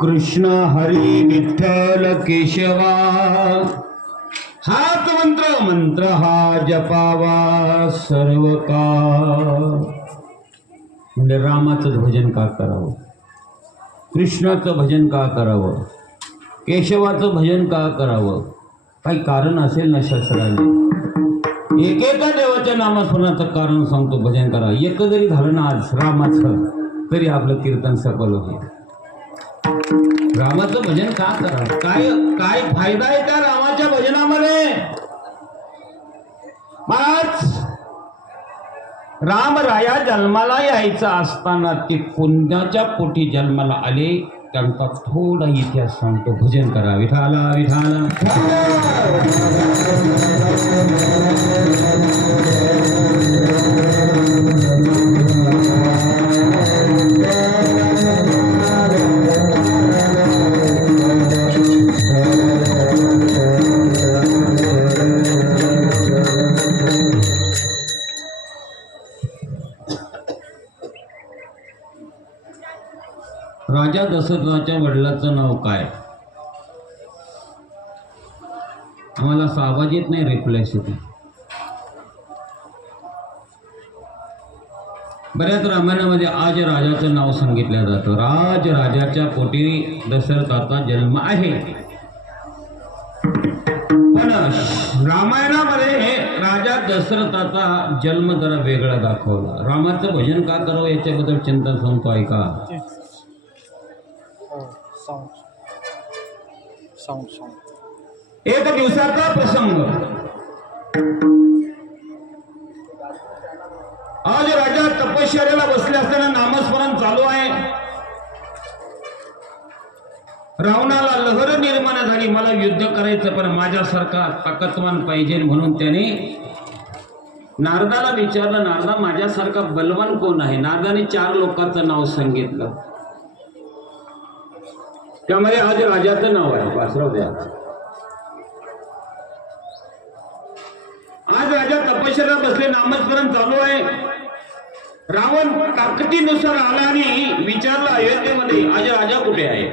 कृष्ण हरी विठ्ठल केशवा, हाच मंत्र मंत्र हा जपावा सर्व काळ. म्हणजे रामाचं भजन का करावं, कृष्णाचं भजन का करावं, केशवाचं भजन का करावं? काही कारण असेल ना शास्त्राने. एकेका देवाच्या नामस्मरणाचं कारण सांगतो भजन करा. एक जरी झालं ना आज रामाचं, तरी आपलं कीर्तन सफल होईल. रामाचं भजन का करावं? काय काय फायदा आहे त्या रामाच्या भजनामध्ये? महाराज, रामराया जन्माला यायचा असताना ते पुण्याच्या पोटी जन्माला आले. त्यांचा थोडा इतिहास सांगतो. भजन करा. विठाला विठाला. राजा दशरथाच्या वडिलाचं नाव काय? आम्हाला आवाज येत नाही. रिप्लेस होते. बऱ्याच रामायणामध्ये आज राजाचं नाव सांगितलं जातं. राज राजाच्या पोटी दशरथाचा जन्म आहे. पण रामायणामध्ये राजा दशरथाचा जन्म जरा वेगळा दाखवला. रामाचं भजन का करावं याच्याबद्दल चिंतन सांगतो, ऐका. एक दिवसाचा प्रसंग. आज राजा तपश्चर्याला बसले असताना नामस्मरण चालू आहे. रावणाला लहर निर्माण झाली. मला युद्ध करायचं, पण माझ्यासारखा ताकदवान पाहिजे म्हणून त्याने नारदाला विचारलं, नारदा माझ्यासारखा बलवान कोण आहे? नारदाने 4 लोकांचं नाव सांगितलं. त्यामध्ये आज राजाचं नाव आहे. वासराव द्या. आज राजा तपश्चर्या बसले, नामस्मरण चालू आहे. रावण ताकदीनुसार आला आणि विचारला अयोध्येमध्ये, आज राजा कुठे आहे?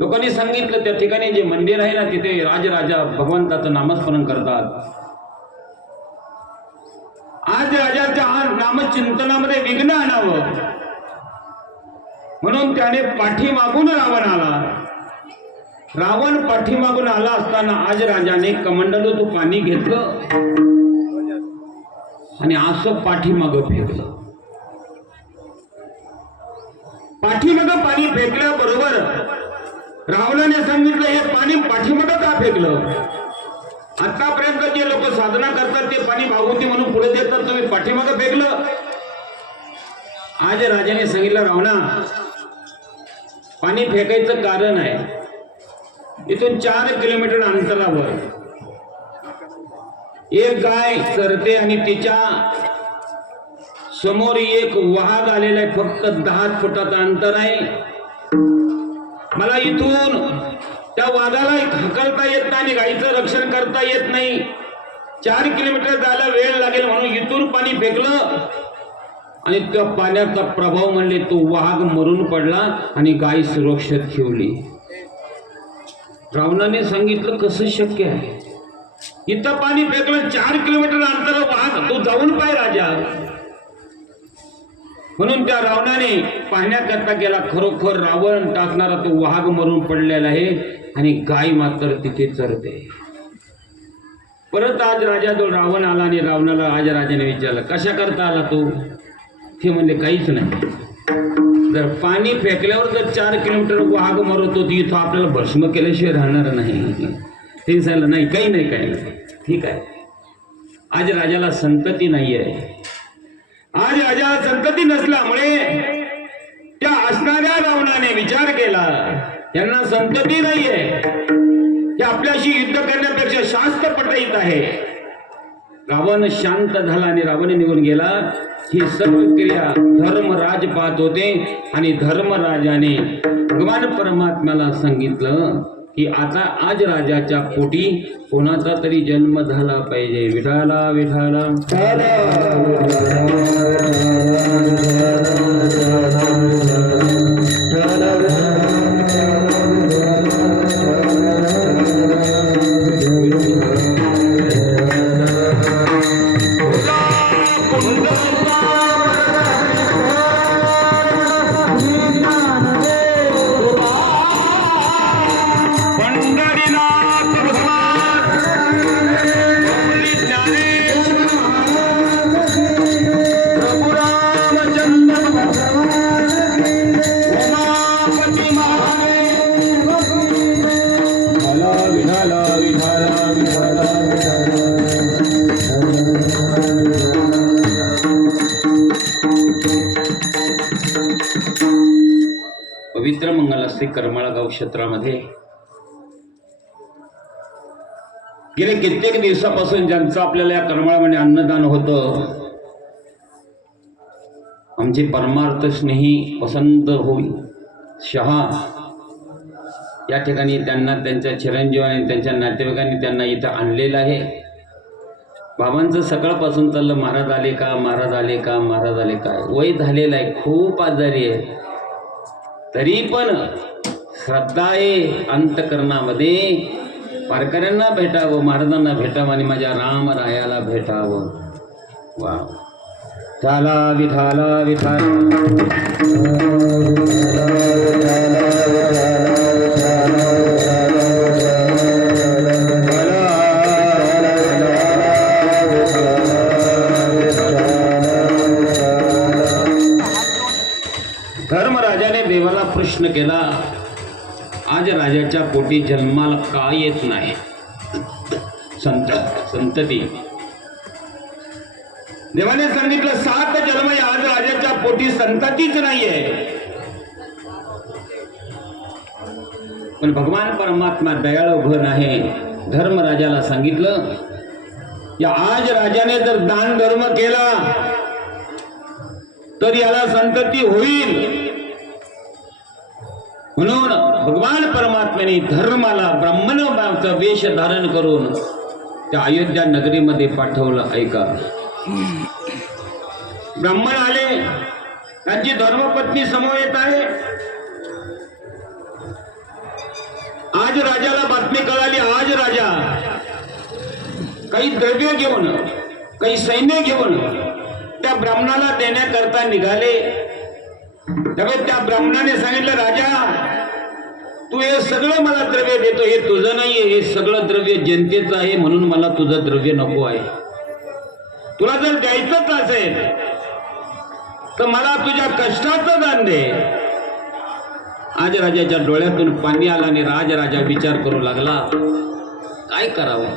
लोकांनी सांगितलं त्या ठिकाणी जे मंदिर आहे ना, तिथे राजा भगवंताचं नामस्मरण करतात. आज राजाच्या नामचिंतनामध्ये विघ्न आणावं म्हणून त्याने पाठीमागून रावण आला. रावण पाठीमागून आला असताना आज राजाने कमंडलूत पाणी घेतलं आणि असं पाठीमागं फेकलं. पाठीमागं पाणी फेकल्याबरोबर रावणाने सांगितलं, हे पाणी पाठीमागं का फेकलं? आतापर्यंत जे लोक साधना करतात ते पाणी भागवती म्हणून पुढे देतात, तुम्ही पाठीमागं फेकलं. आज राजाने सांगितलं, रावणा पाणी फेकायचं कारण आहे. इथून 4 किलोमीटर अंतरावर एक गाय चरते आणि तिच्या समोर एक वाघ आलेला आहे. फक्त 10 फुटाचं अंतर आहे. मला इथून त्या वाघाला हकलता येत नाही आणि गायीचं रक्षण करता येत नाही. 4 किलोमीटर जायला वेळ लागेल म्हणून इथून पाणी फेकलं आणि त्या पाण्याचा प्रभाव म्हणले तो वाघ मरून पडला आणि गाय सुरक्षित ठेवली. रावणाने सांगितलं, कसं शक्य आहे? इथं पाणी फेकलं, 4 किलोमीटर अंतर वाघ, तो जाऊन पाय राजा. म्हणून त्या रावणाने पाहण्याकरता गेला. खरोखर रावण टाकणारा तो वाघ मरून पडलेला आहे आणि गाय मात्र तिथे चरते. परत आज राजाजवळ रावण आला आणि रावणाला आज राजाने विचारलं, कशा करता आला तू? ते म्हणले, काहीच नाही. जर पाणी फेकल्यावर जर 4 किलोमीटर वाघ मरतो तिथं आपल्याला भस्म केल्याशिवाय राहणार नाही. ते सांगितलं, नाही काही नाही. ठीक आहे. आज राजाला संतती नाही आहे. आज राजाला संतती नसल्यामुळे त्या असणाऱ्या रावणाने विचार केला, यांना संतती नाही आहे, ते आपल्याशी युद्ध करण्यापेक्षा शास्त्र पटईत आहे. रावण शांत झाला आणि रावण निघून गेला. ही सर्व क्रिया धर्मराज पाहत होते आणि धर्मराजाने भगवान परमात्म्याला सांगितलं की आता आज राजाच्या पोटी कोणाचा तरी जन्म झाला पाहिजे. विठाला विठाला. करमाळगाव क्षेत्रामध्ये गेले कित्येक दिवसापासून ज्यांचं आपल्याला या करमाळामध्ये अन्नदान होतं, आमचे परमार्थ स्नेही वसंत होई शहा या ठिकाणी त्यांना त्यांच्या चिरंजीवाने त्यांच्या नातेवाईकांनी त्यांना इथं आणलेलं आहे. बाबांचं सकाळपासून चाललं महाराज आले का, महाराज आले का, महाराज आले का. वय झालेलं आहे, खूप आजारी आहे, तरी पण श्रद्धा आहे अंतकरणामध्ये. वारकऱ्यांना भेटावं, महाराजांना भेटावं आणि माझ्या रामरायाला भेटावं. वा झाला विठाला विठाला धर्मराजाने देवाला प्रश्न केला, आज राजाच्या पोटी जन्माला का येत नाही संतती. देवाने सांगितलं 7 जन्म आज राजाच्या पोटी संततीच नाहीये. पण भगवान परमात्मा दयाळू घन आहे. धर्मराजाला सांगितलं या आज राजाने जर दान धर्म केला तर याला संतती होईल. म्हणून भगवान परमात्म्याने धर्माला ब्राह्मणाचा वेश धारण करून त्या अयोध्या नगरीमध्ये पाठवलं. ऐका, ब्राह्मण आले, त्यांची धर्मपत्नी समोर येत आहे. आज राजाला बातमी कळाली, आज राजा काही द्रव्य घेऊन, काही सैन्य घेऊन त्या ब्राह्मणाला देण्याकरता निघाले. त्यामुळे त्या ब्राह्मणाने सांगितलं, राजा तू हे सगळं मला द्रव्य देतो, हे तुझं नाहीये, हे सगळं द्रव्य जनतेचं आहे, म्हणून मला तुझं द्रव्य नको आहे. तुला जर द्यायचंच असेल तर मला तुझ्या कष्टाचं दान दे. आज राजाच्या डोळ्यातून पाणी आलं आणि राजा विचार करू लागला, काय करावं.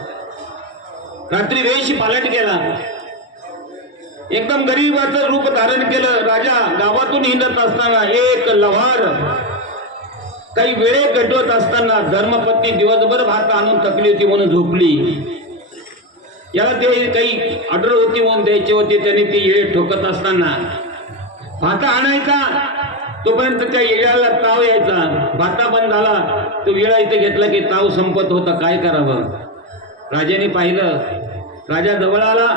रात्री वेशी पालट गेला, एकदम गरीबाचं रूप धारण केलं. राजा गावातून हिंडत असताना एक लव्हार काही वेळे गटवत असताना धर्मपत्नी दिवसभर भात आणून थकली होती म्हणून झोपली. याला ते काही ऑर्डर होती म्हणून द्यायची होती, त्याने ती येळ ठोकत असताना भाता आणायचा, तोपर्यंत त्या येळ्याला ताव यायचा. भाता बंद झाला, तो वेळा इथे घेतला की ताव संपत होता. काय करावं. राजाने पाहिलं, राजा जवळ आला.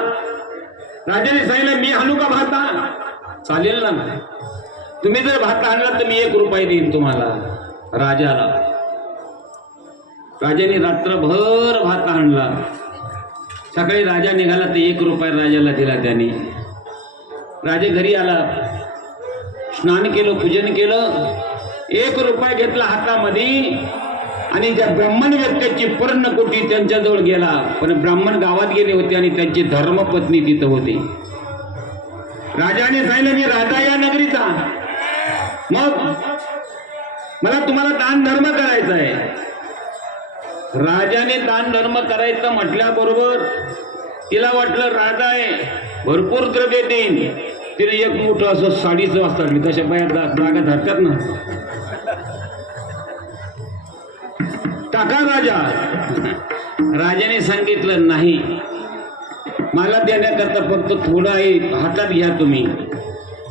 राजाने सांगितलं, मी आणू का भाता. चालेल ना, तुम्ही जर भात आणला तर मी 1 रुपया देईन तुम्हाला. राजाला राजाने रात्रभर भात आणला. सकाळी राजा निघाला तर 1 रुपया राजाला दिला त्याने. राजा घरी आला, स्नान केलं, पूजन केलं, 1 रुपया घेतला हातामध्ये आणि त्या ब्राह्मण व्यक्तीची पर्णकुटी त्यांच्याजवळ गेला. पण ब्राह्मण गावात गेले होते आणि त्यांची धर्मपत्नी तिथं होती. राजाने सांगितलं, मी राजा या नगरीचा, मग मला तुम्हाला दान धर्म करायचा आहे. राजाने दान धर्म करायचं म्हटल्याबरोबर तिला वाटलं राजा आहे, भरपूर द्रव्य देईन. तिने एक मोठं असं 6.5 वाजता कशा बाहेर जागा धरतात ना, टाका राजा. राजाने सांगितलं, नाही, मला देण्याकरता फक्त थोडं आहे, हातात घ्या तुम्ही.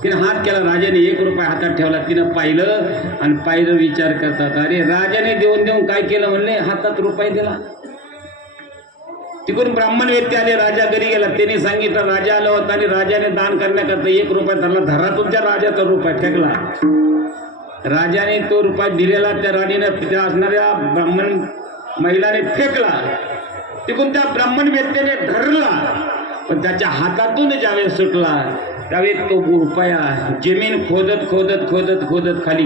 तिने हात केला, राजाने 1 रुपया हातात ठेवला. तिनं पाहिलं आणि पाहिलं, विचार करतात, अरे राजाने देऊन देऊन काय केलं म्हणले, हातात रुपये दिला. तिकडून ब्राह्मण व्यक्ती आले, राजा घरी गेला. त्यांनी सांगितलं, राजा आला होता आणि राजाने दान करण्याकरता 1 रुपया धरला, धरा तुमच्या राजाचा रुपया फेकला. राजाने तो रुपया दिलेला त्या राणीने त्या असणाऱ्या ब्राह्मण महिलाने फेकला. तिकडून त्या ब्राह्मण व्यक्तीने धरला, पण त्याच्या हातातून ज्यावेळेस सुटला त्यावेळेस तो रुपया जमीन खोदत खोदत खोदत खोदत खाली